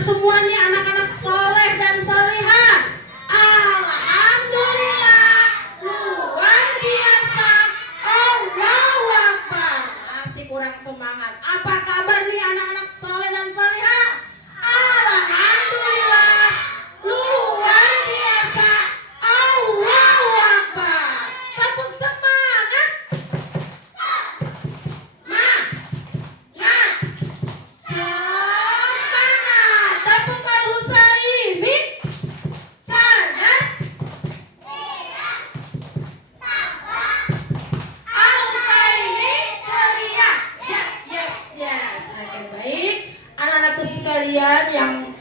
semua nih anak-anak soleh dan solihah. Alhamdulillah, luar biasa, Allahu Akbar. Masih kurang semangat. Apa kabar nih anak-anak soleh dan solihah? Alhamdulillah, luar biasa, Allahu Akbar. Tepuk semangat. Semangat. Tepuk Al-Husaimi. Cerdas. Al-Husaimi ceria. Yes, yes, yes. Oke, baik. Anak-anakku sekalian yang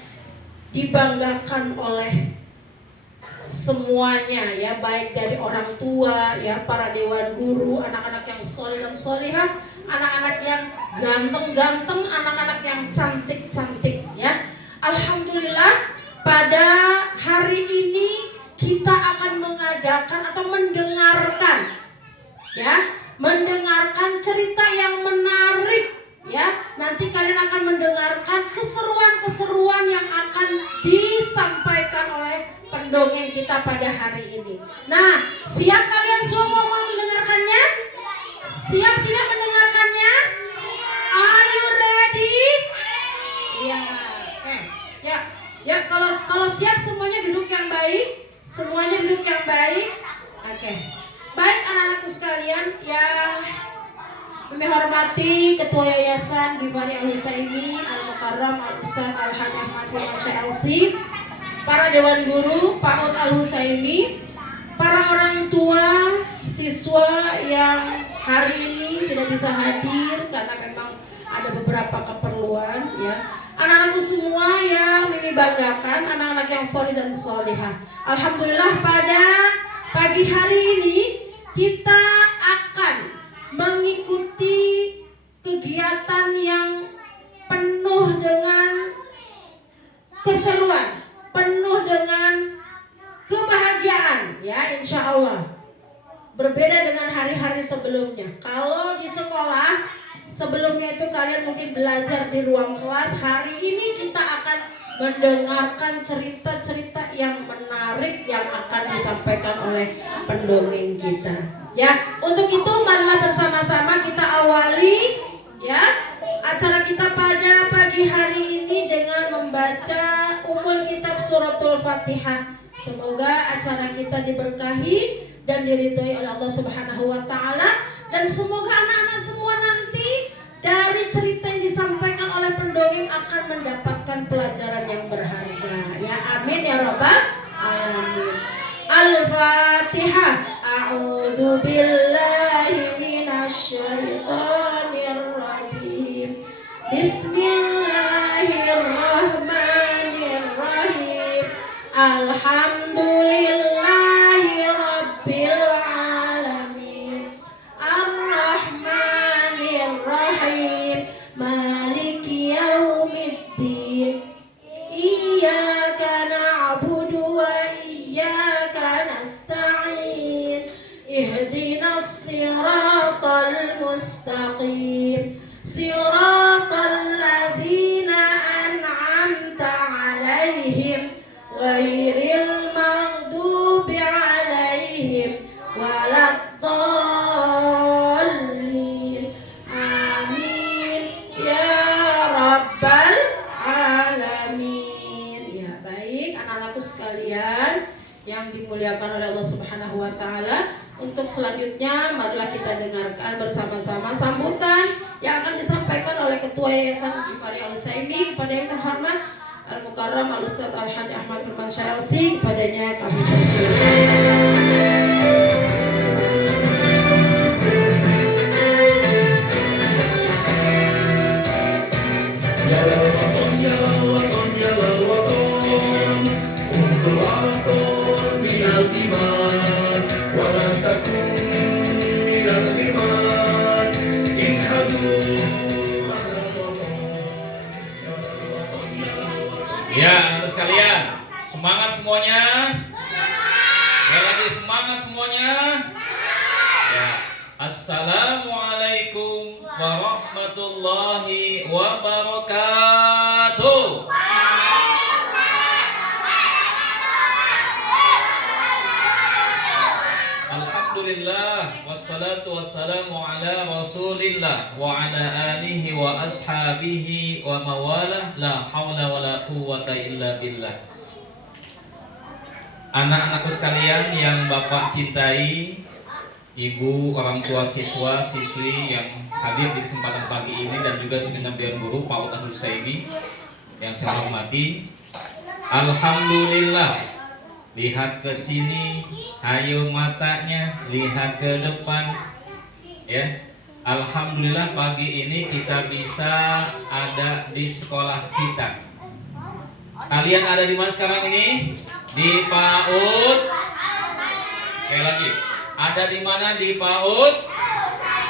dibanggakan oleh semuanya ya, baik dari orang tua ya, para dewan guru, anak-anak yang soleh dan solihah, anak-anak yang ganteng-ganteng, anak-anak yang cantik-cantik ya. Alhamdulillah, pada hari ini kita akan mengadakan atau mendengarkan cerita yang menarik ya. Nanti kalian akan mendengarkan keseruan-keseruan yang akan disampaikan oleh pendongeng kita pada hari ini. Nah, siap kalian semua mau mendengarkannya? Siap tidak mendengarkannya? Are you ready? Ya, ya kalau siap semuanya duduk yang baik. Semuanya duduk yang baik. Oke. Baik anak-anakku sekalian yang kami hormati Ketua Yayasan Ghifari Al-Husaimi Al-Mukarram Al-Ustaz Al-Hajj Ahmad Firmansyah LC, para Dewan Guru PAUD Al-Husaimi, para orang tua siswa yang hari ini tidak bisa hadir karena memang ada beberapa keperluan ya. Anak-anakku semua yang Mimi banggakan, anak-anak yang soleh dan solihah. Alhamdulillah, pada pagi hari ini kita akan mengikuti kegiatan yang penuh dengan keseruan, penuh dengan kebahagiaan ya, insya Allah. Berbeda dengan hari-hari sebelumnya. Kalau di sekolah sebelumnya itu kalian mungkin belajar di ruang kelas, hari ini kita akan mendengarkan cerita-cerita yang menarik yang akan disampaikan oleh pendongeng kita. Ya, untuk itu marilah bersama-sama kita awali ya acara kita pada pagi hari ini dengan membaca Ummul Kitab Suratul Fatihah. Semoga acara kita diberkahi dan diridhoi oleh Allah Subhanahu wa taala, dan semoga anak-anak semua nanti dari cerita yang disampaikan oleh pendongeng akan mendapatkan pelajaran yang berharga. Ya, amin ya rabbal alamin. Al-Fatihah. A'udzu billahi minasy syaithanir rajim. Bismillahirrahmanirrahim. Alhamdulillahi rabbil alamin. Ar-Rahmanir Rahim. Maliki yaumiddin. Iyyaka na'budu wa iyyaka nasta'in. Ihdinas siratal mustaqim. Siratal ladzina an'amta 'alaihim ghairil maghdubi 'alaihim waladdallin. Amin ya rabbal alamin. Ya, baik anak-anakku sekalian yang dimuliakan oleh Allah Subhanahu wa taala, untuk selanjutnya marilah kita dengarkan bersama-sama sambutan yang akan disampaikan oleh Ketua Yayasan Ghifari Al-Husaimi kepada yang terhormat Al-Mukarram Al-Ustaz Al-Hajj Ahmad Firmansyah LC. Kepadanya kami persilakan. Ya, anak sekalian, semangat semuanya. Ya, lagi semangat semuanya. Ya. Assalamualaikum warahmatullahi wabarakatuh. wassalatu wassalamu ala Rasulillah wa ala alihi wa ashabihi wa mawalah la haula wa la quwwata illa billah. Anak-anakku sekalian yang Bapak cintai, ibu, orang tua siswa, siswi yang hadir di kesempatan pagi ini dan juga segenap dewan guru PAUD Al-Husaini yang saya hormati. Alhamdulillah, lihat ke sini, ayo matanya, lihat ke depan, ya. Alhamdulillah pagi ini kita bisa ada di sekolah kita. Kalian ada di mana sekarang ini? Di PAUD. Sekali lagi, ada di mana di PAUD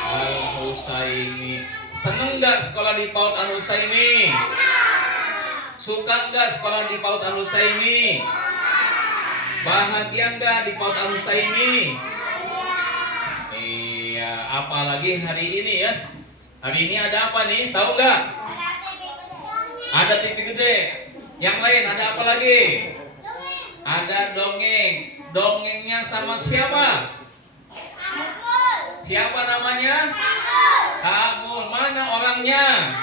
Al-Husaini? Seneng nggak sekolah di PAUD Al-Husaini? Suka nggak sekolah di PAUD Al-Husaini? Bahagia nggak di PAUD Al-Husaini? Iya, apalagi hari ini ya. Hari ini ada apa nih? Tahu nggak? Ada TV gede. Yang lain ada apa lagi? Ada dongeng. Dongengnya sama siapa? Siapa namanya? Kak Mul. Mana orangnya?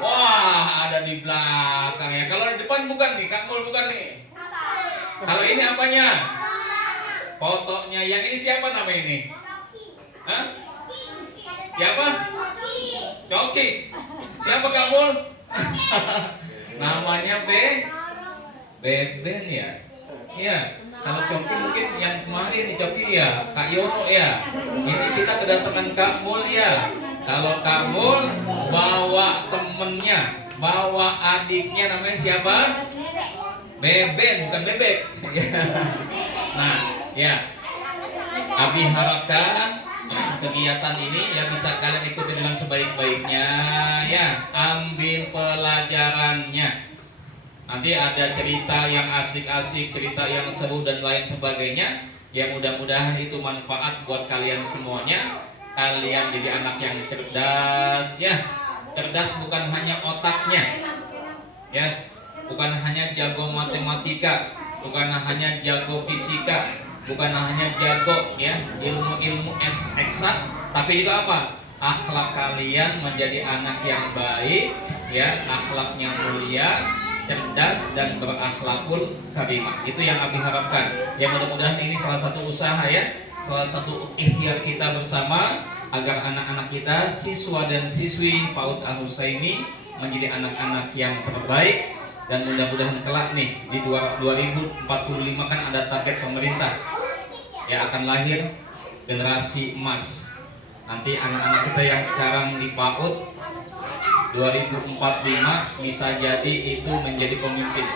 Wah, ada di belakang ya. Kalau di depan bukan nih, Kak Mul bukan nih. Kalau ini apanya? Fotonya. Yang ini siapa namanya ini? Hah? Siapa? Coki. Siapa Kak Mul? Namanya Beben ya. Iya. Kalau Coki mungkin yang kemarin nih Coki ya, Kak Yono ya. Ini kita kedatangan Kak Mul ya. Kalau Kak Mul bawa temennya, bawa adiknya namanya siapa? Beben, bukan bebek. Nah, ya. Abi harapkan kegiatan ini ya bisa kalian ikuti dengan sebaik-baiknya ya. Ambil pelajarannya. Nanti ada cerita yang asik-asik, cerita yang seru dan lain sebagainya. Ya mudah-mudahan itu manfaat buat kalian semuanya. Kalian jadi anak yang cerdas ya. Cerdas bukan hanya otaknya. Ya, bukan hanya jago matematika, bukan hanya jago fisika, bukan hanya jago ya ilmu-ilmu eksak, tapi juga apa? Akhlak kalian menjadi anak yang baik ya, akhlaknya mulia, cerdas dan berakhlakul karimah. Itu yang Abi harapkan. Ya mudah-mudahan ini salah satu usaha ya, salah satu ikhtiar kita bersama agar anak-anak kita, siswa dan siswi PAUD Al-Husaini menjadi anak-anak yang terbaik. Dan mudah-mudahan kelak nih di 2045 kan ada target pemerintah ya, akan lahir generasi emas. Nanti anak-anak kita yang sekarang di PAUD 2045 bisa jadi itu menjadi pemimpin.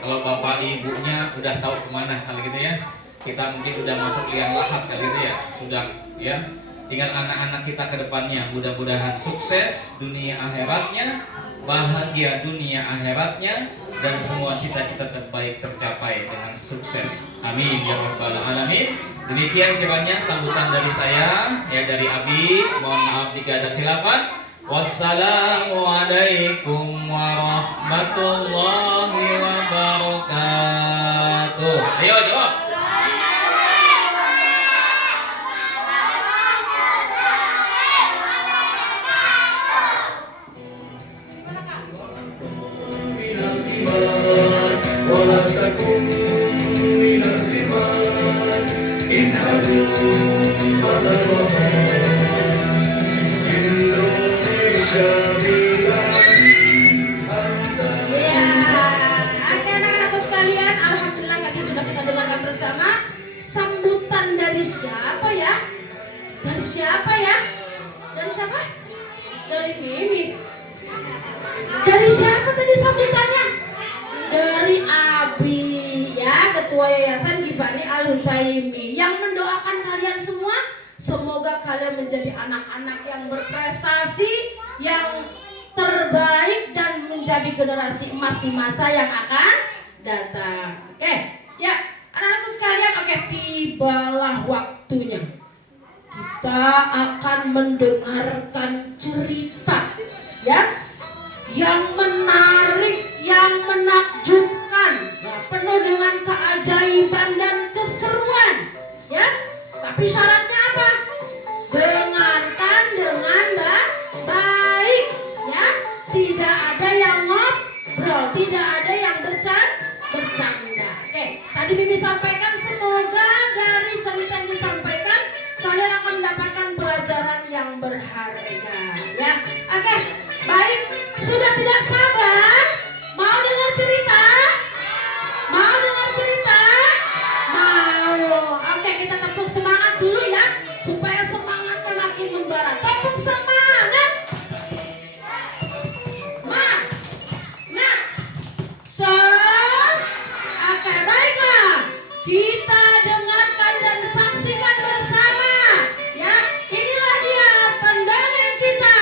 Kalau bapak ibunya udah tahu kemana hal gitu ya, kita mungkin udah masuk liang lahat kali gitu ya, sudah ya. Tinggal anak-anak kita ke depannya mudah-mudahan sukses dunia akhiratnya, bahagia dunia akhiratnya, dan semua cita-cita terbaik tercapai dengan sukses. Amin ya rabbal alamin. Demikian kiranya sambutan dari saya ya, dari Abi. Mohon maaf jika ada khilafan. Wassalamualaikum warahmatullahi wabarakatuh. Ayo jawab. Ketua Yayasan Gibani Al-Husaini yang mendoakan kalian semua, semoga kalian menjadi anak-anak yang berprestasi, yang terbaik dan menjadi generasi emas di masa yang akan datang. Oke, ya anak-anakku sekalian, oke, tibalah waktunya kita akan mendengarkan cerita ya yang menarik, yang menakjubkan, penuh dengan keajaiban dan keseruan ya. Tapi syaratnya apa? tidak ada yang bercanda. Oke, tadi Mimi sampaikan, semoga dari cerita yang disampaikan kalian akan mendapatkan pelajaran yang berharga ya. Oke, baik, sudah tidak sabar mau dengar cerita? Mau dengar cerita? Mau. Oke, kita tepuk semangat dulu ya supaya semangatnya makin membara. Tepuk semangat. Oke, baiklah. Kita dengarkan dan saksikan bersama ya. Inilah dia pendongeng kita.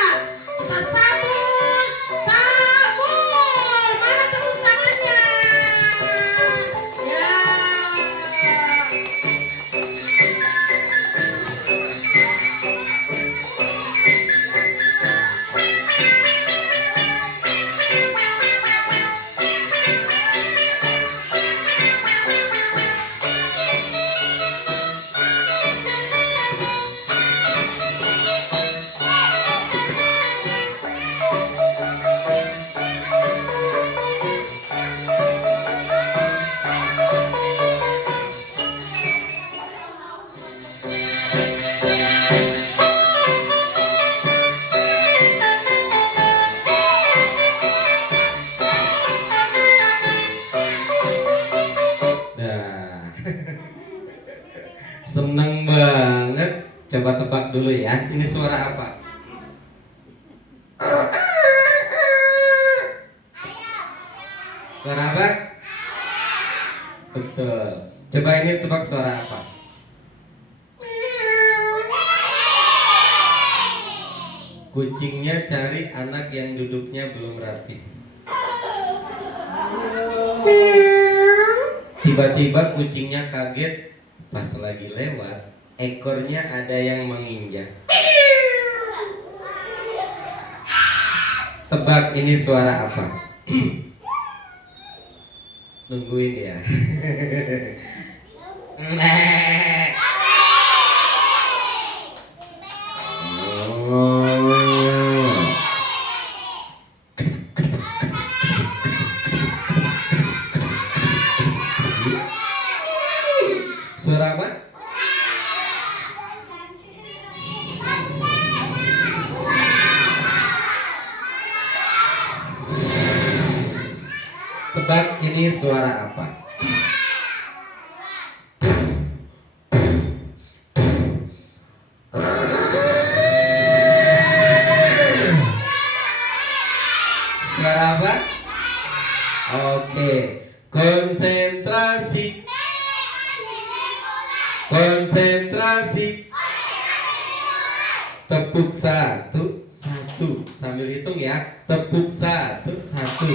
Kita sambut Kak Mul. Mana tepuk tangannya? Ya. Seneng banget. Coba tebak dulu ya. Ini suara apa? Suara apa? Betul. Coba ini tebak suara apa? Kucingnya cari anak yang duduknya belum rapi. Tiba-tiba kucingnya kaget pas lagi lewat, ekornya ada yang menginjak. Tebak ini suara apa? Nungguin ya. Suara apa? Tebak ini suara apa? Suara apa? Oke, konsentrasi. Konsentrasi. Tepuk satu, satu. Sambil hitung ya. Tepuk satu, satu.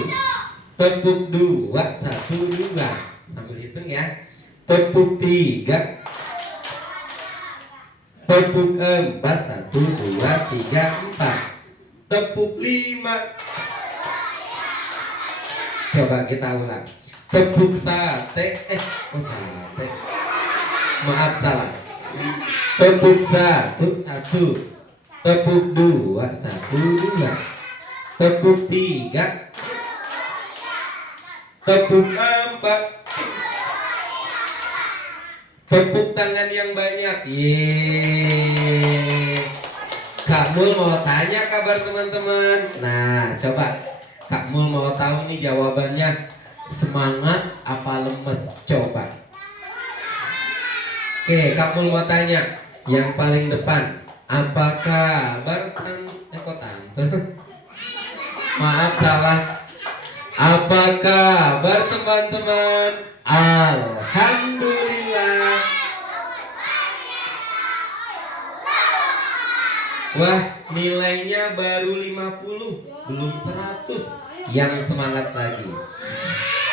Tepuk dua, satu, dua. Sambil hitung ya. Tepuk tiga. Tepuk empat, satu, dua, tiga, empat. Tepuk lima. Coba kita ulang. Tepuk sate. Oh sate. Maaf salah. Tepuk satu, satu. Tepuk dua, satu, dua. Tepuk tiga. Tepuk empat. Tepuk tangan yang banyak. Yeay. Kak Mul mau tanya kabar teman-teman. Nah coba Kak Mul mau tahu nih jawabannya. Semangat apa lemes? Coba. Oke, Kak Mul mau tanya yang paling depan. Apa kabar tante? Maaf salah. Apa kabar teman-teman? Alhamdulillah. Wah, nilainya baru 50, belum 100. Yang semangat lagi.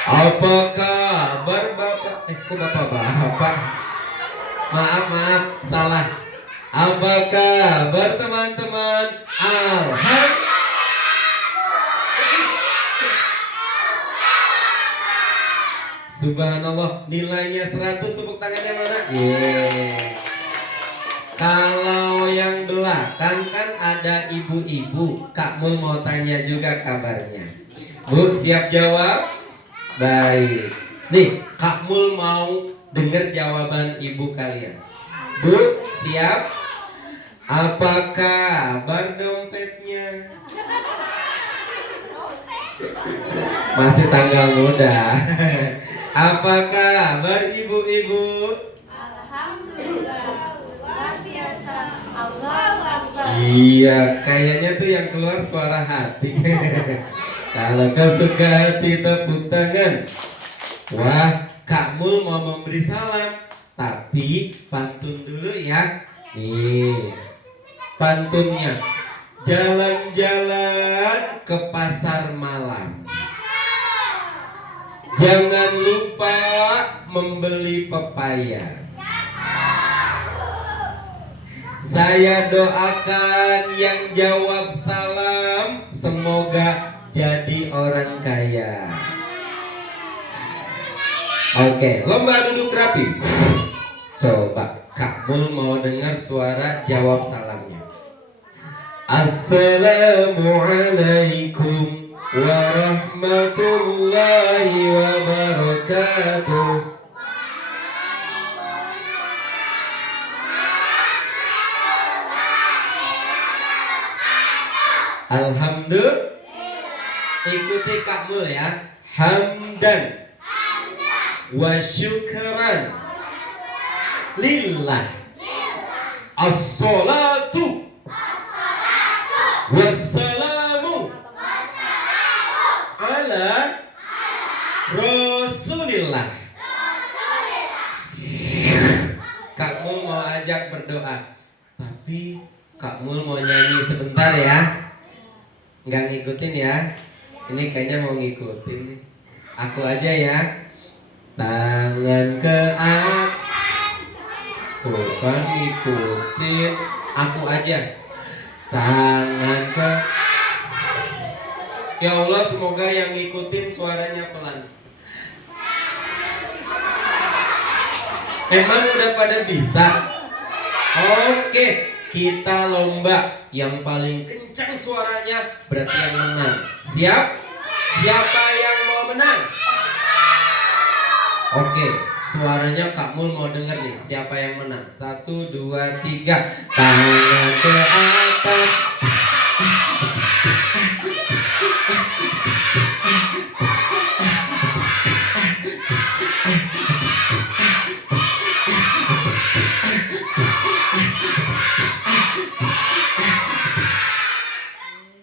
Apa kabar Bapak? Kok Bapak? Maaf, salah. Apa kabar teman-teman? Alhamdulillah. Subhanallah, nilainya 100, tepuk tangannya mana? Yeay. Kalau yang belakang kan ada ibu-ibu. Kak Mul mau tanya juga kabarnya. Bu, siap jawab? Baik. Nih, Kak Mul mau dengar jawaban ibu kalian. Bu, siap? Apa kabar dompetnya? Masih tanggal muda. Apa kabar ibu-ibu? Alhamdulillah, luar biasa. Allahu Akbar. Iya, kayaknya tuh yang keluar suara hati. Kalau kau suka hati tepuk tangan. Wah, Kak Mul mau memberi salam, tapi pantun dulu ya. Nih, pantunnya. Jalan-jalan ke pasar malam. Jangan lupa membeli pepaya. Saya doakan yang jawab salam semoga jadi orang kaya. Oke, lomba duduk rapi. Coba Kak Mul mau dengar suara jawab salamnya. Assalamualaikum warahmatullahi wabarakatuh. Alhamdulillah. Ikuti Kak Mul ya. Hamdan wa syukran lillah. As-salatu wassalamu ala Rasulillah. Kak Mul mau ajak berdoa, tapi Kak Mul mau nyanyi sebentar ya. Nggak ngikutin ya. Ini kayaknya mau ngikutin. Aku aja ya. Tangan ke atas. Bukan ngikutin. Aku aja. Tangan ke. Ya Allah, semoga yang ngikutin suaranya pelan. Emang udah pada bisa? Oke, kita lomba. Yang paling kencang suaranya berarti yang menang. Siap? Siapa yang mau menang? Oke, suaranya Kak Mul mau denger nih. Siapa yang menang? 1, 2, 3. Tangan ke atas.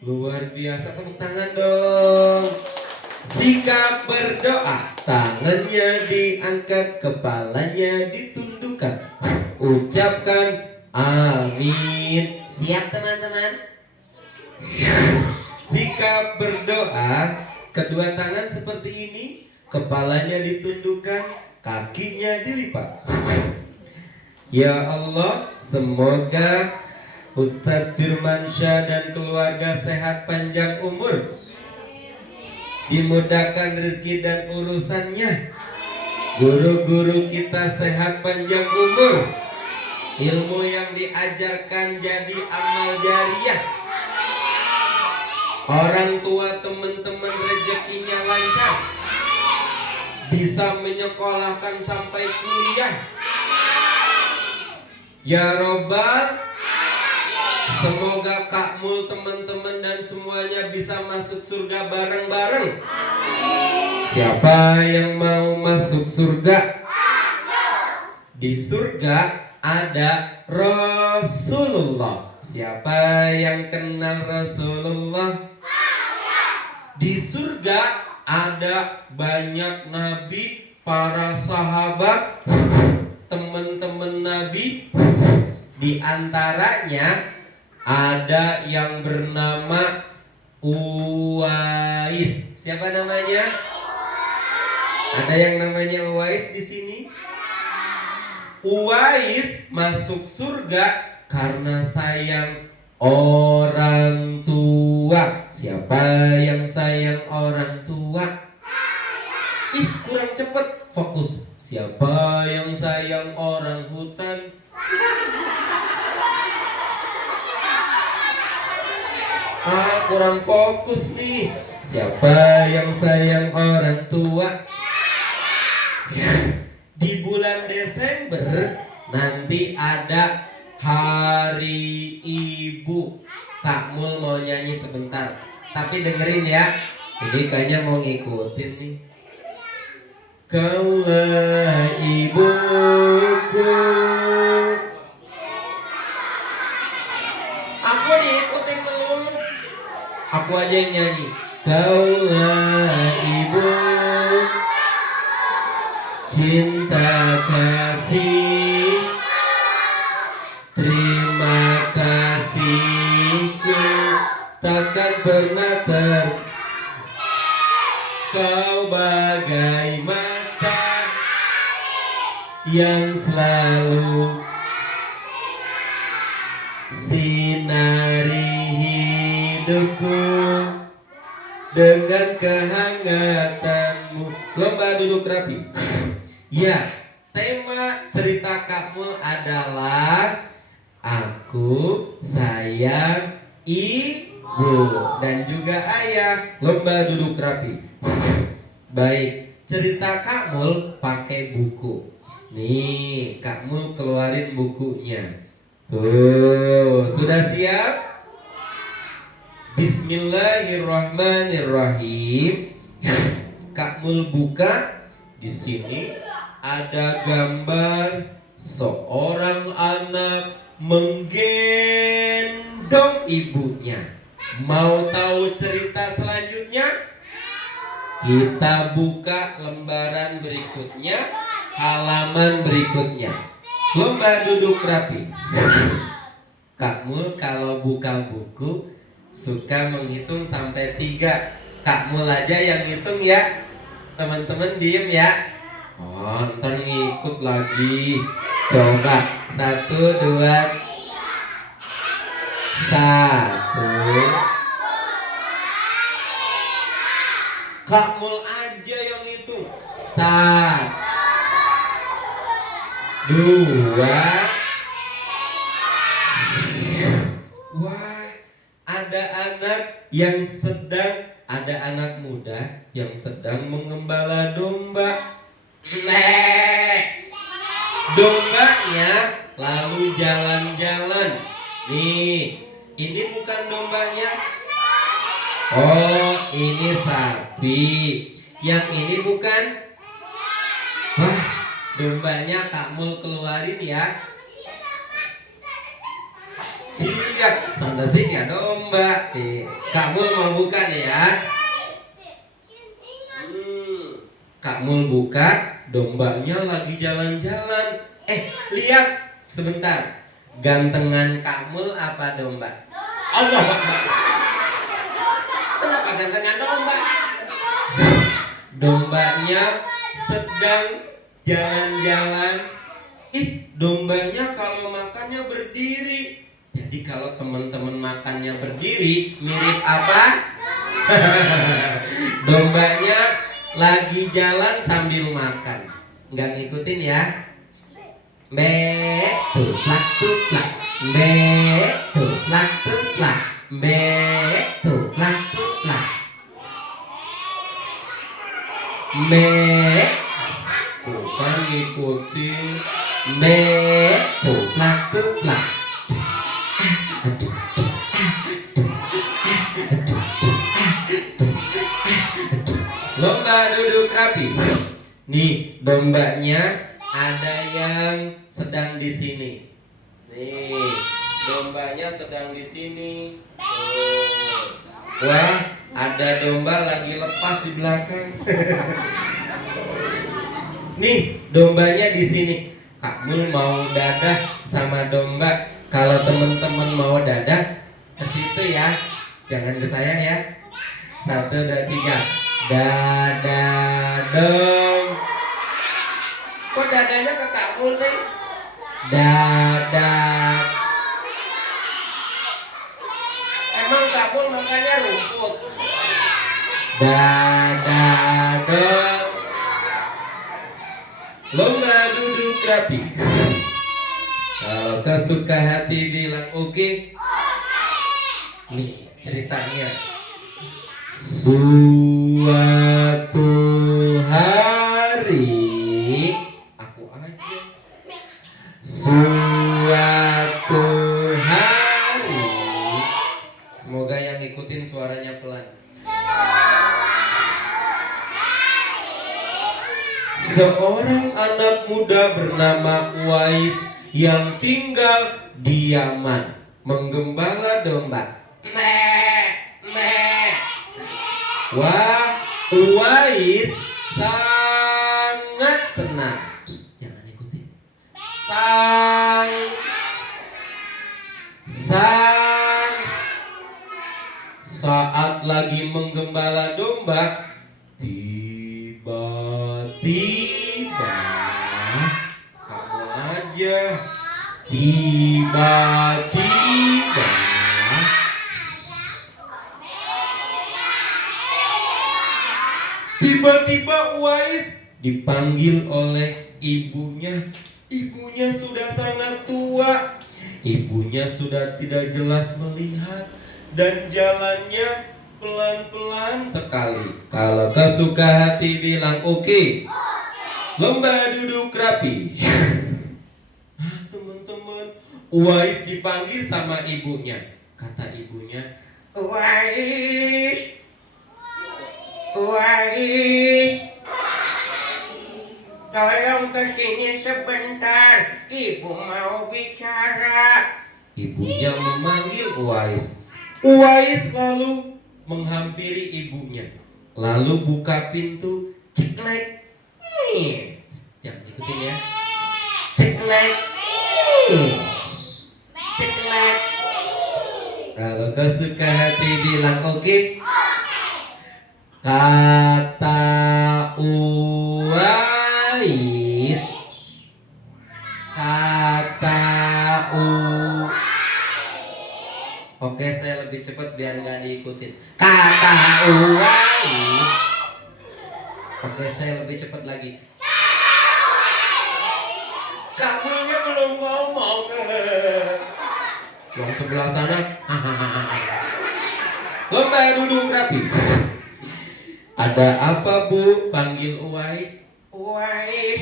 Luar biasa, tepuk tangan dong. Sikap berdoa, tangannya diangkat, kepalanya ditundukkan. Ucapkan amin. Siap teman-teman? Sikap berdoa, kedua tangan seperti ini, kepalanya ditundukkan, kakinya dilipat. Ya Allah, semoga Ustadz Firmansyah dan keluarga sehat panjang umur, dimudahkan rezeki dan urusannya. Guru-guru kita sehat panjang umur, ilmu yang diajarkan jadi amal jariah. Orang tua teman-teman rezekinya lancar, bisa menyekolahkan sampai kuliah. Ya Robbal, semoga Kak Mul, teman-teman dan semuanya bisa masuk surga bareng-bareng. Siapa yang mau masuk surga? Di surga ada Rasulullah. Siapa yang kenal Rasulullah? Di surga ada banyak nabi, para sahabat, teman-teman nabi. Di antaranya ada yang bernama Uwais. Siapa namanya? Ada yang namanya Uwais di sini? Uwais masuk surga karena sayang orang tua. Siapa yang sayang orang tua? Ih, kurang cepet. Fokus. Siapa yang sayang orang hutan? Kurang fokus nih. Siapa yang sayang orang tua? Di bulan Desember nanti ada Hari Ibu. Kak Mul mau nyanyi sebentar, tapi dengerin ya. Ini kayaknya mau ngikutin nih. Kaulah ibuku. Aku diikutin melulu. Aku aja yang nyanyi. Kaulah ibu, cinta kasih, terima kasihku takkan pernah kau bagai mata yang selalu sinari hidupku dengan kehangatanmu. Lomba duduk rapi. Ya, tema cerita Kak Mul adalah aku sayang ibu dan juga ayah. Lomba duduk rapi. Baik, cerita Kak Mul pakai buku. Nih, Kak Mul keluarin bukunya. Tuh, sudah siap? Bismillahirrahmanirrahim. Kak Mul buka. Di sini ada gambar seorang anak menggendong ibunya. Mau tahu cerita selanjutnya? Kita buka lembaran berikutnya, halaman berikutnya. Lomba duduk rapi. Kak Mul kalau buka buku suka menghitung sampai 3. Kak Mul aja yang hitung ya. Teman-teman diem ya. Oh, ntar ngikut lagi. Coba 1, 2, 1. Kak Mul aja yang hitung. 1, 2. Wah, ada anak muda yang sedang mengembala domba. Dombanya lalu jalan-jalan. Nih, ini bukan dombanya. Oh, ini sapi. Yang ini bukan. Wah, dombanya Kak Mul keluarin ya. Iya, fantasinya domba. Kak Mul mau buka nih ya. Kak Mul buka, dombanya lagi jalan-jalan. Lihat sebentar. Gantengan Kak Mul apa domba? Allah Akbar. Kenapa gantengan domba? Dombanya sedang jalan-jalan. Dombanya kalau makannya berdiri. Jadi kalau teman-teman makannya berdiri, mirip apa? Dombanya lagi jalan sambil makan. Nggak ngikutin ya. Be, tuplak tuplak. Be, tuplak tuplak. Be, tuplak tuplak. Be, bukan ngikutin. Be, tuplak tuplak. Lomba duduk rapi. Nih, dombanya ada yang sedang di sini. Nih, dombanya sedang di sini. Wah, ada domba lagi lepas di belakang. Nih, dombanya di sini. Kak Mul mau dadah sama domba. Kalau teman-teman mau dadah, ke situ ya. Jangan ke saya ya. 1, 2, 3. Dadah dong. Kok dadanya ke Kak Mul sih? Dadah. Emang Kak Mul makannya rumput? Dadah dong. Lomba duduk rapi. Kalau kesuka hati bilang oke. Nih ceritanya. Suatu hari aku aja. Suatu hari. Semoga yang ngikutin suaranya pelan. Seorang anak muda bernama Uwais yang tinggal di Yaman menggembala domba. Wah, Uwais sangat senang. Psst, jangan ikutin. Saat lagi menggembala domba, tiba-tiba kamu aja. Tiba-tiba Uwais dipanggil oleh ibunya. Ibunya sudah sangat tua. Ibunya sudah tidak jelas melihat dan jalannya pelan-pelan sekali. Kalau kau suka hati bilang oke. Lomba duduk rapi. Nah, teman-teman, Uwais dipanggil sama ibunya. Kata ibunya, Uwais, tolong kesini sebentar, ibu mau bicara. Ibunya memanggil Uwais. Uwais lalu menghampiri ibunya, lalu buka pintu, ceklek. Jangan ikutin ya. Ceklek. Ceklek. Kalau kau suka hati bilang oke. Kata Uwais. Oke, saya lebih cepat biar nggak diikutin. Kata Uwais. Oke, saya lebih cepat lagi. Kamunya belum ngomong. Yang sebelah sana. Lomba duduk rapi. Ada apa, Bu? Panggil Uwais. Uwais,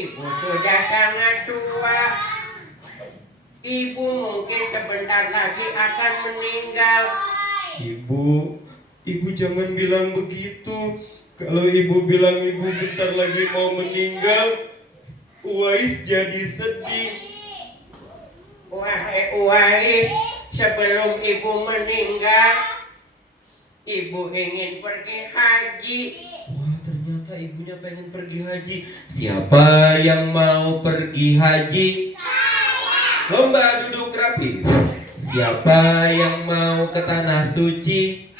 ibu sudah sangat tua. Ibu mungkin sebentar lagi akan meninggal. Ibu jangan bilang begitu. Kalau ibu bilang ibu bentar lagi mau meninggal, Uwais jadi sedih. Wahai Uwais, sebelum ibu meninggal, ibu ingin pergi haji. Wah, ternyata ibunya pengen pergi haji. Siapa yang mau pergi haji? Lomba duduk rapi. Siapa yang mau ke tanah suci?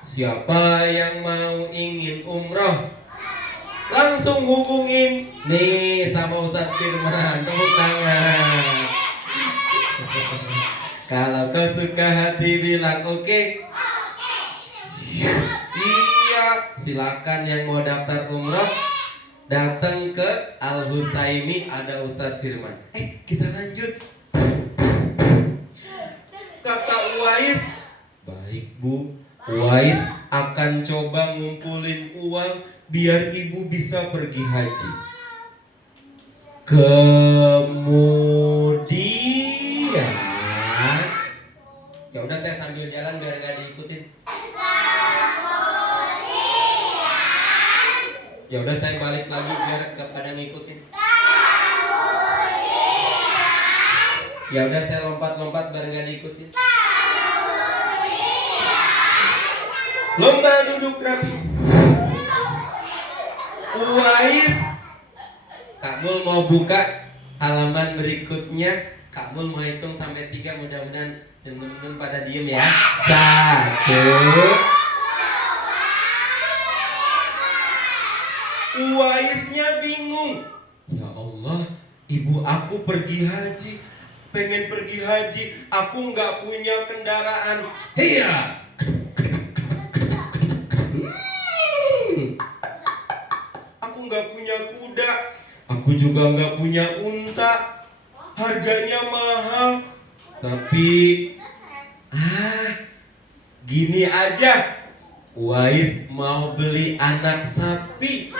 Siapa yang mau ingin umroh? Langsung hubungin nih sama Ustadz Firman. Tepuk tangan. Kalau kau suka hati bilang oke. Iya, silakan yang mau daftar umroh datang ke Al Husaini, ada Ustadz Firman. Kita lanjut. Kata Uwais, baik Bu, Uwais akan coba ngumpulin uang biar ibu bisa pergi haji. Kemudian, ya udah saya sambil jalan biar nggak diikutin. Ya udah saya balik lagi biar kepada ngikutin. Ya udah saya lompat-lompat biar nggak diikutin. Lomba duduk rapi. Uwais, Kak Mul mau buka halaman berikutnya. Kak Mul mau hitung sampai 3, mudah-mudahan teman-teman pada diem ya. 1. Uwaisnya bingung. Ya Allah, ibu aku pergi haji, pengen pergi haji, aku nggak punya kendaraan. Iya. Aku nggak punya kuda, aku juga nggak punya unta, harganya mahal. Tapi, gini aja, Uwais mau beli anak sapi.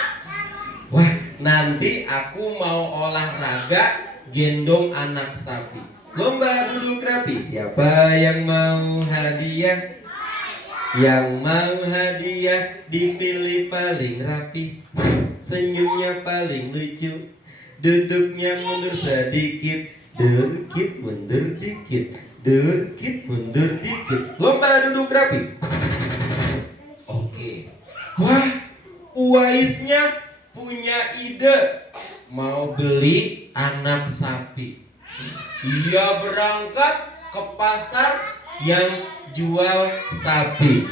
Wah, nanti aku mau olahraga gendong anak sapi. Lomba duduk rapi. Siapa yang mau hadiah? Yang mau hadiah dipilih paling rapi. Senyumnya paling lucu. Duduknya mundur sedikit. Dikit mundur dikit. Dikit mundur dikit. Lomba duduk rapi. Oke. Wah, Uwaisnya punya ide. Mau beli anak sapi. Ia berangkat ke pasar yang jual sapi.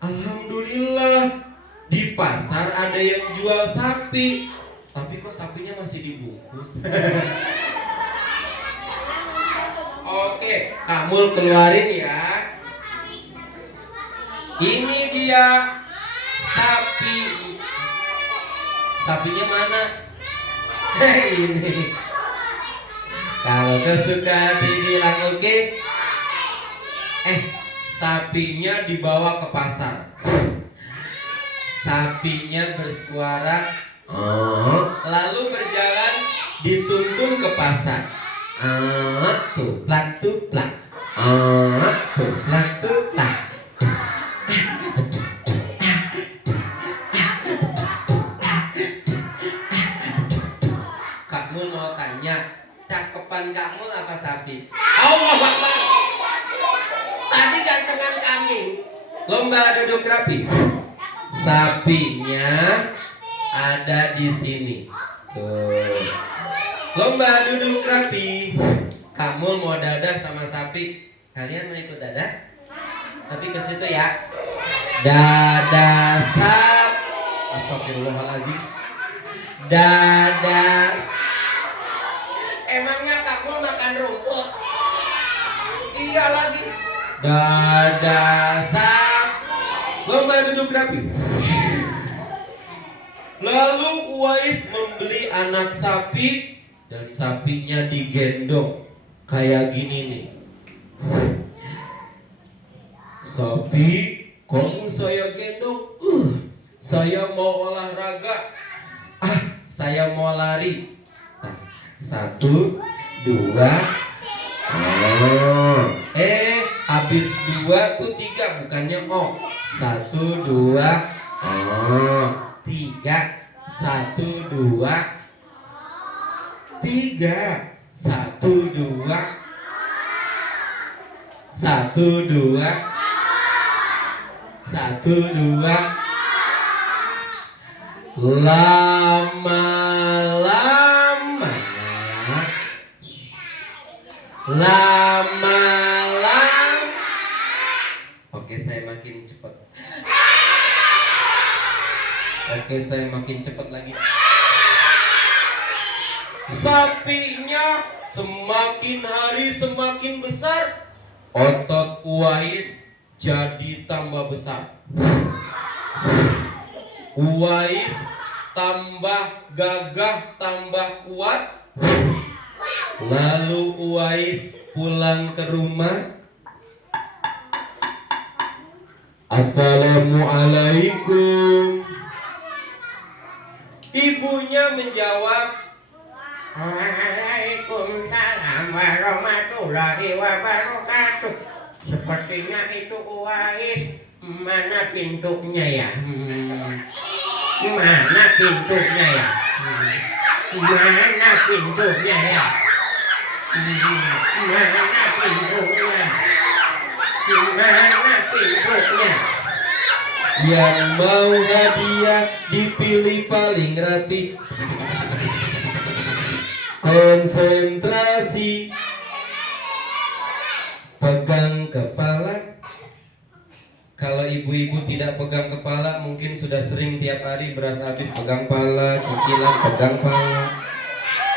Alhamdulillah, di pasar ada yang jual sapi. Tapi kok sapinya masih dibungkus? Oke, kamu keluarin ya. Ini dia sapi. Sapinya mana? Ini. Kalau kesuka dibilang oke. Sapinya dibawa ke pasar. Sapinya bersuara lalu berjalan dituntun ke pasar. Tuplak tuplak. Tuplak tuplak. Kak Mul mau tanya, cakepan Kak Mul apa sapi? Allah Akbar. Tadi gantengan kambing. Lomba duduk rapi. Sapinya ada di sini. Tuh. Lomba duduk rapi. Kak Mul mau dadah sama sapi. Kalian mau ikut dadah? Tapi ke situ ya. Dadah sapi. Astagfirullahaladzim. Dadah. Emangnya Kak Mul makan rumput? Iya lagi. Dadah sapi. Lomba duduk rapi. Lalu Uwais membeli anak sapi dan sapinya digendong kayak gini nih. Sapi, kamu saya gendong. Saya mau olahraga. Saya mau lari. 1, 2. Habis 2 tuh 3 bukannya oh. 1, 2. 3. 1, 2. 3. 1, 2. 1, 2. 1, 2. Lama-lama. Oke, saya makin cepat. Oke, saya makin cepat lagi. Sapinya semakin hari semakin besar. Otot Uwais jadi tambah besar. Uwais tambah gagah, tambah kuat. Lalu Uwais pulang ke rumah. Assalamualaikum. Ibunya menjawab, Waalaikumsalam warahmatullahi wabarakatuh. Sepertinya itu Uwais. Mana pintunya ya? Mana pintunya ya? Mana pintunya ya? Mana pintunya? Mana pintunya? Yang mau hadiah dipilih paling rapi. Konsentrasi. Pegang kepala. Kalau ibu-ibu tidak pegang kepala, mungkin sudah sering tiap hari berasa habis pegang pala, cicilan, pegang pala.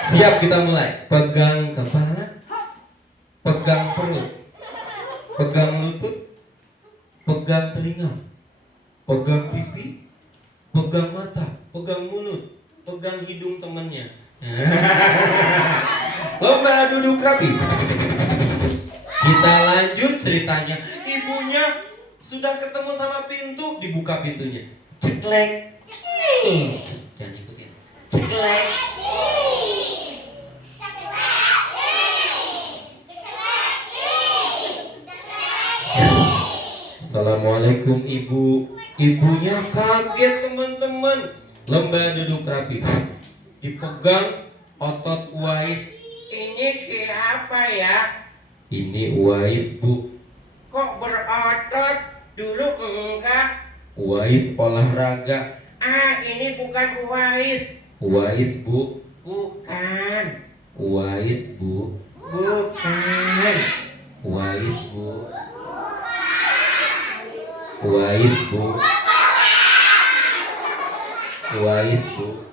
Siap, kita mulai. Pegang kepala, pegang perut, pegang lutut, pegang telinga, pegang pipi, pegang mata, pegang mulut, pegang hidung temannya. Lomba duduk rapi. Kita lanjut ceritanya. Ibunya Sudah ketemu sama pintu, dibuka pintunya. Ceklek. Jangan ikutin. Ceklek. Assalamualaikum ibu. Ibunya kaget teman-teman. Lembah duduk rapi. Dipegang otot Uwais. Ini siapa ya? Ini Uwais bu. Kok berotot? Dulu enggak. Uwais olahraga. Ini bukan Uwais. Uwais bu. Bukan. Uwais bu. Bukan. Uwais bu. Uwais bu. Uwais bu.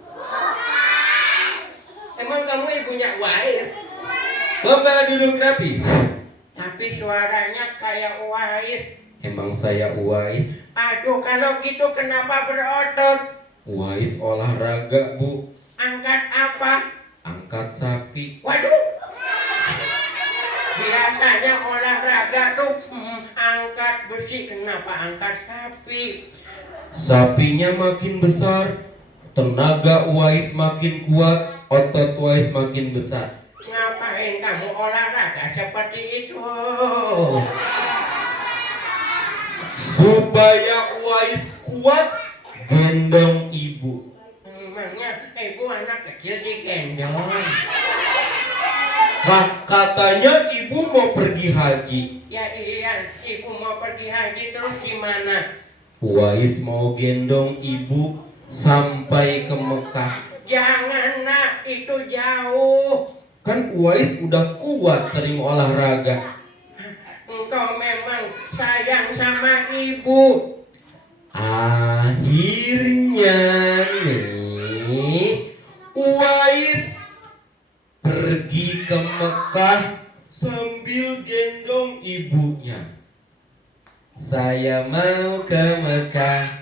Emang kamu ibunya Uwais? Lomba duduk rapi. Tapi suaranya kayak Uwais. Emang saya Uwais. Aduh, kalau gitu kenapa berotot? Uwais olahraga bu. Angkat apa? Angkat sapi. Waduh. Biasanya olahraga tuh angkat besi. Kenapa angkat sapi? Sapinya makin besar, tenaga Uwais makin kuat, otot Uwais makin besar. Ngapain kamu olahraga seperti itu? Supaya Uwais kuat, gendong ibu. Memangnya ibu anak kecil digendong? Katanya ibu mau pergi haji. Ya iya, ibu mau pergi haji terus gimana? Uwais mau gendong ibu sampai ke Mekah. Jangan nak, itu jauh. Kan Uwais udah kuat sering olahraga. Engkau memang sayang sama ibu. Akhirnya nih Uwais pergi ke Mekah sambil gendong ibunya. Saya mau ke Mekah.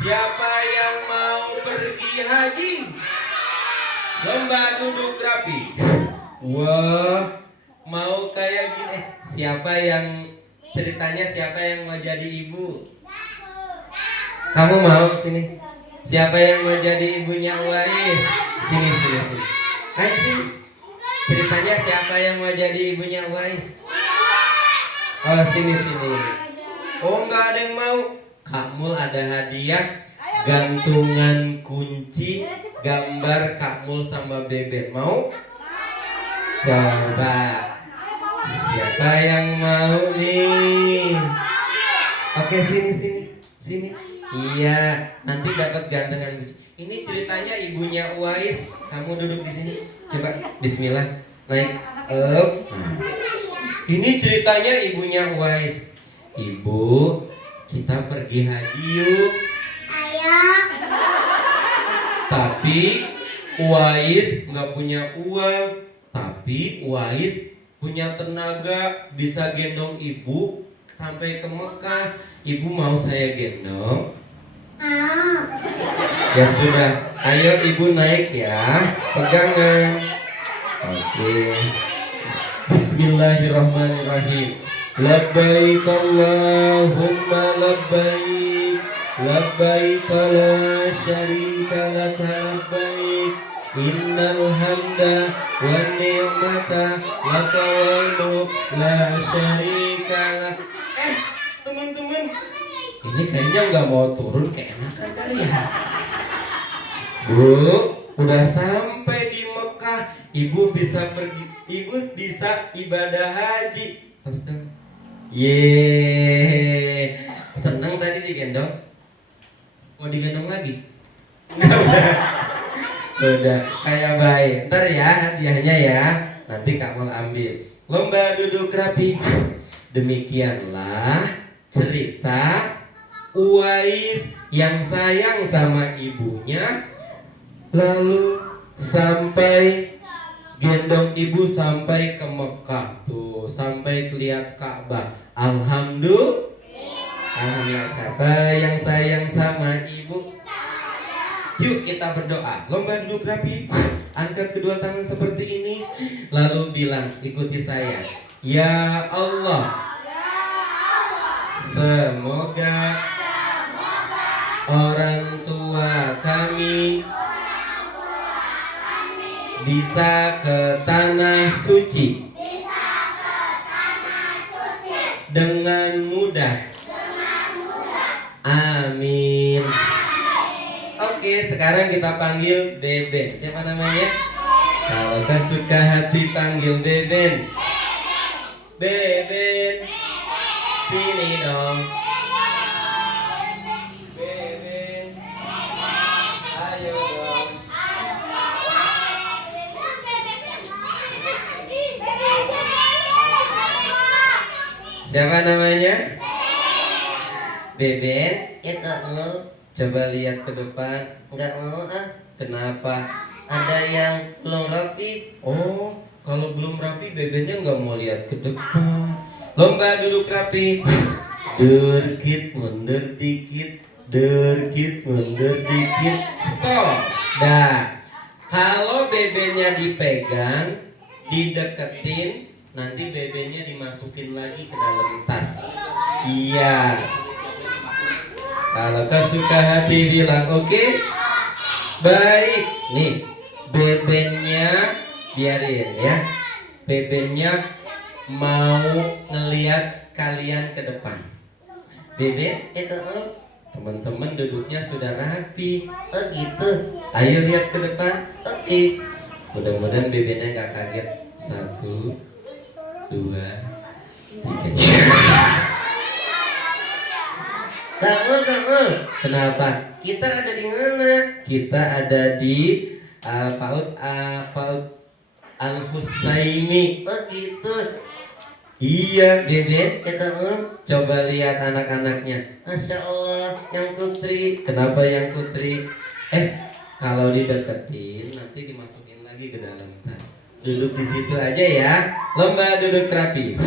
Siapa yang mau pergi haji? Lomba duduk rapi. Wah, mau kayak gini. Siapa yang ceritanya siapa yang mau jadi ibu? Kamu mau sini? Siapa yang mau jadi ibunya Uwais? Sini. Ayo sini. Ceritanya siapa yang mau jadi ibunya Uwais? Oh sini. Oh nggak ada yang mau. Kak Mul ada hadiah gantungan kunci gambar Kak Mul sama Bebek. Mau? Coba. Siapa yang mau nih? Oke sini. Iya, nanti dapat gantungan kunci. Ini ceritanya ibunya Uwais. Kamu duduk di sini. Coba Bismillah. Naik up. Ini ceritanya ibunya Uwais. Ibu, kita pergi haji yuk. Tapi Uwais nggak punya uang. Tapi Uwais punya tenaga, bisa gendong ibu sampai ke Mekah. Ibu mau saya gendong? Ya sudah, ayo ibu naik ya, pegangan. Oke. Bismillahirrahmanirrahim. Labbaik Allahumma labbaik. Labbaik la syarika laka labbaik. Innal hamda wan ni'mata laka wal mulk la syarika lak. Teman-teman, ini kayaknya nggak mau turun, keenakan kali ya. Bu, udah sampai di Mekah. Ibu bisa pergi, ibu bisa ibadah haji. Astaga. Yeay, senang tadi digendong. Mau digendong lagi? Udah, kayak baik. Ntar ya hadiahnya ya. Nanti kamu ambil. Lomba duduk rapi. Demikianlah cerita Uwais yang sayang sama ibunya, lalu sampai gendong ibu sampai ke Mekah tuh, sampai lihat Ka'bah. Alhamdulillah. Siapa yang sayang sama ibu? Yuk kita berdoa. Lomba duduk rapi. Angkat kedua tangan seperti ini. Lalu bilang, ikuti saya. Ya Allah, semoga orang tua kami bisa ke tanah suci dengan mudah. Amin. Oke, sekarang kita panggil Beben. Siapa namanya? Kalau kau suka hati panggil Beben. Beben, sini dong. Beben, ayo dong. Siapa namanya? Beben. Ya gak mau. Coba lihat ke depan. Gak mau ah. Kenapa? Ada yang belum rapi. Oh, kalau belum rapi Bebennya nggak mau lihat ke depan. Lomba duduk rapi. Dikit mundur dikit, dikit mundur dikit. Stop. Dah. Kalau bebennya dipegang, dideketin, nanti bebennya dimasukin lagi ke dalam tas. Iya. Kalau kau suka hati bilang oke. Baik. Nih, bebennya biarin ya. Bebennya mau ngeliat kalian ke depan. Beben, teman-teman duduknya sudah rapi. Oh gitu. Ayo lihat ke depan. Oke. Mudah-mudahan bebennya nggak kaget. 1, 2, 3. Kamu. Kenapa? Kita ada di mana? Kita ada di PAUD Al-Husaini. Oh gitu. Iya, Beben. Ya kamu. Coba lihat anak-anaknya. Masya Allah. Yang putri. Kenapa yang putri? Kalau dideketin nanti dimasukin lagi ke dalam tas. Duduk di situ aja ya. Lomba duduk rapi.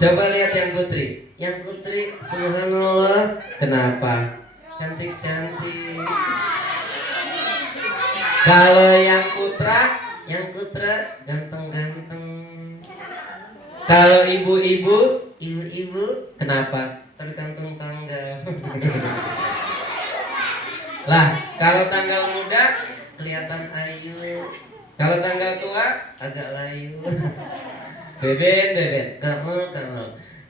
Coba lihat yang putri. Yang putri. Subhanallah. Kenapa? Cantik-cantik. Kalau yang putra, Yang putra ganteng-ganteng. kalau ibu-ibu, Ibu-ibu kenapa? tergantung tanggal. Lah, kalau tanggal muda, Kelihatan ayu. kalau tanggal tua, Agak layu. Beben. Kamu.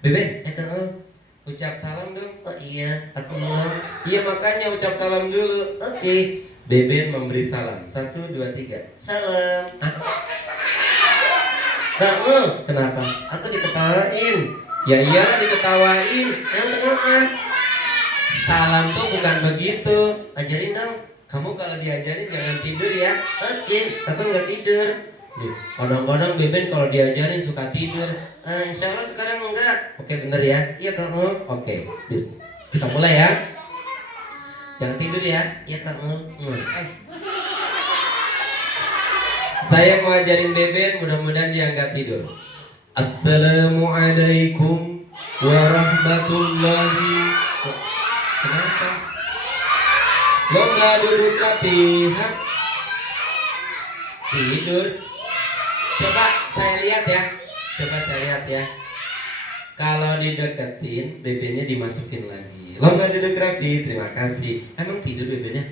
Beben, Ya kamu. ucap salam dong. Oh iya. Aku belum. Iya, makanya ucap salam dulu. Oke. Beben memberi salam. 1, 2, 3. Salam. Kamu. Kenapa? Aku diketawain. Ya iyalah diketawain. Yang kenapa? Salam tuh bukan begitu. Ajarin dong. Kamu kalau diajarin jangan tidur ya. Oke. Aku nggak tidur. Nih, kadang-kadang Beben kalau diajarin suka tidur. Insya Allah sekarang enggak. Oke, bener ya? Iya kamu. Oke, kita mulai ya. Jangan tidur ya. Iya kamu. Saya mau ajarin Beben, mudah-mudahan dia nggak tidur. Assalamualaikum warahmatullahi. Kenapa? Lo nggak duduk rapi, ha? Tidur. Coba saya lihat ya. Kalau dideketin, bebennya dimasukin lagi. Lo nggak duduk rapi, terima kasih. Emang tidur bebennya?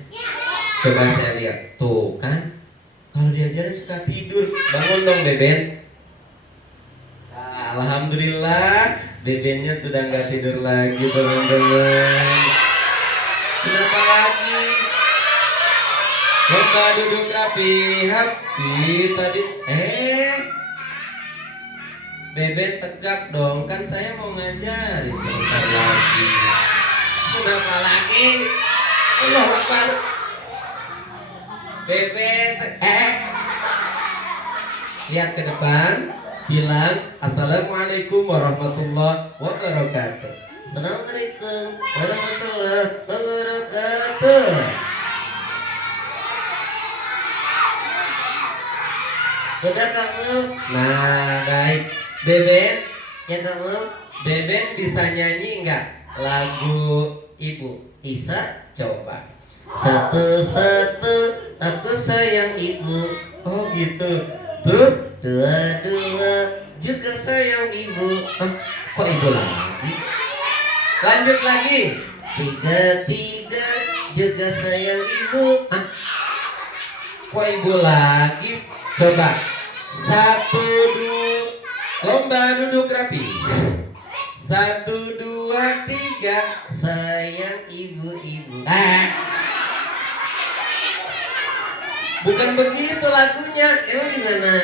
Coba saya lihat, tuh kan? Kalau diajarin suka tidur, bangun dong Beben. Alhamdulillah, bebennya sudah nggak tidur lagi teman-teman. Kenapa lagi? Lomba duduk rapi, happy tadi. Beben tegak dong, kan saya mau ngajarin sebentar lagi. Kenapa lagi? Allah Akbar. Beben, lihat ke depan, bilang Assalamualaikum warahmatullahi wabarakatuh. Assalamualaikum warahmatullahi wabarakatuh. Udah kamu. Nah, baik. Beben, Ya kamu. Beben bisa nyanyi enggak lagu ibu? Bisa. Coba. Satu-satu aku sayang ibu. Oh gitu. Terus Dua-dua juga sayang ibu. kok ibu lagi? Lanjut lagi. Tiga-tiga juga sayang ibu. Kok ibu lagi? Coba. 1, 2. Lomba duduk rapi. 1, 2, 3. Sayang ibu-ibu. Bukan begitu lagunya. Emang gimana?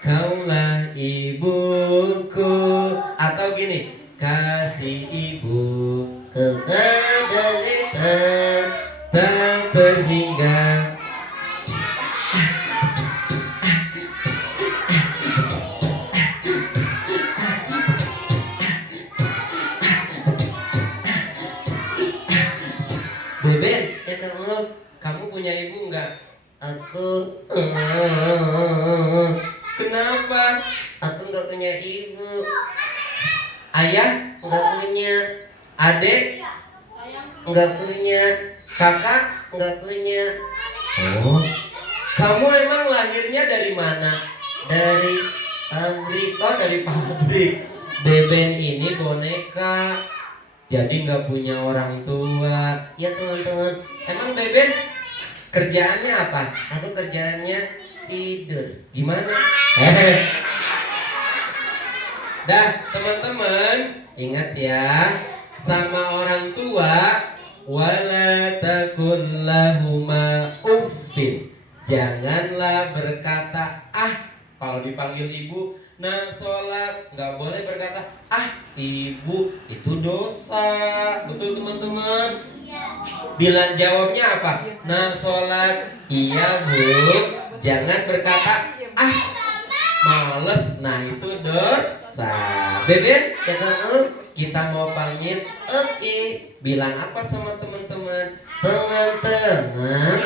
Kaulah ibuku. Atau gini, kasih ibu Kepada kita tak terhingga. Beben, ya kamu punya ibu enggak? aku Kenapa? aku nggak punya ibu, Ayah, nggak punya adik, nggak punya, kakak? nggak punya. Oh, kamu emang lahirnya dari mana? Dari pabrik. Oh, dari pabrik. Beben ini boneka, jadi nggak punya orang tua. Ya teman-teman, Emang Beben kerjaannya apa? aku kerjaannya tidur. Gimana? Dah, teman-teman, ingat ya, sama orang tua wala takun lahuma uffin. Janganlah berkata kalau dipanggil ibu. Nah, sholat nggak boleh berkata ibu, itu dosa. Betul teman-teman? Bilang jawabnya apa? Nah, sholat iya bu. Jangan berkata males. Nah, itu dosa. Beben, Ya kamu, kita mau pamit. oke. Bilang apa sama teman-teman? Teman-teman,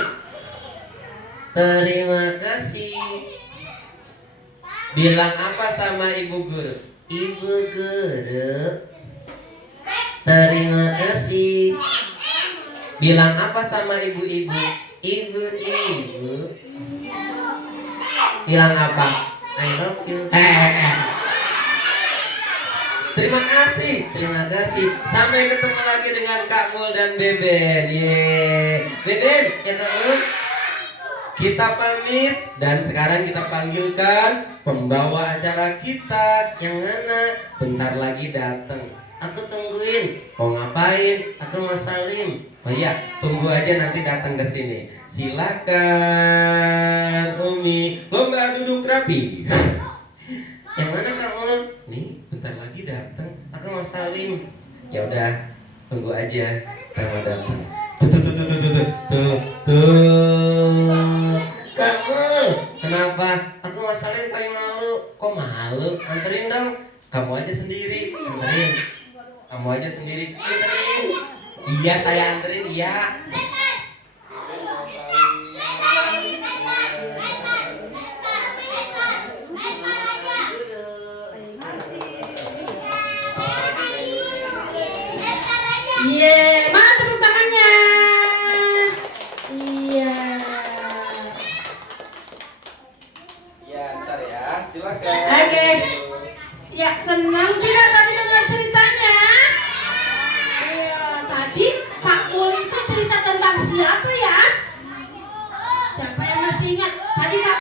terima kasih. Bilang apa sama ibu guru? Ibu guru, terima kasih. Bilang apa sama ibu-ibu? Ibu-ibu, Bilang apa? I love you. Terima kasih. Terima kasih. Sampai ketemu lagi dengan Kak Mul dan Beben. Beben, Ya kamu, kita pamit dan sekarang kita panggilkan pembawa acara kita. yang mana? Bentar lagi datang. Aku tungguin. Mau ngapain? Aku mau salim. Oh iya, tunggu aja nanti datang ke sini. Silakan, Umi. Lomba duduk rapi. Yang mana kamu? Nih, bentar lagi datang. Aku mau salim. Ya udah, tunggu aja. Sama datang. Tuh. Kamu, Kenapa? aku mau salim tapi malu. Kok malu? Anterin dong. Kamu aja sendiri. Anterin. Kamu aja sendiri. Anterin. Iya, saya anterin. Iya. Mana tepuk tangannya? Iya. Iya, ntar ya. Silakan. Oke. Ya, senang tidak tadi dengar ceritanya? Iya, tadi Kak Mul itu cerita tentang siapa ya? Siapa yang masih ingat? Tadi Kak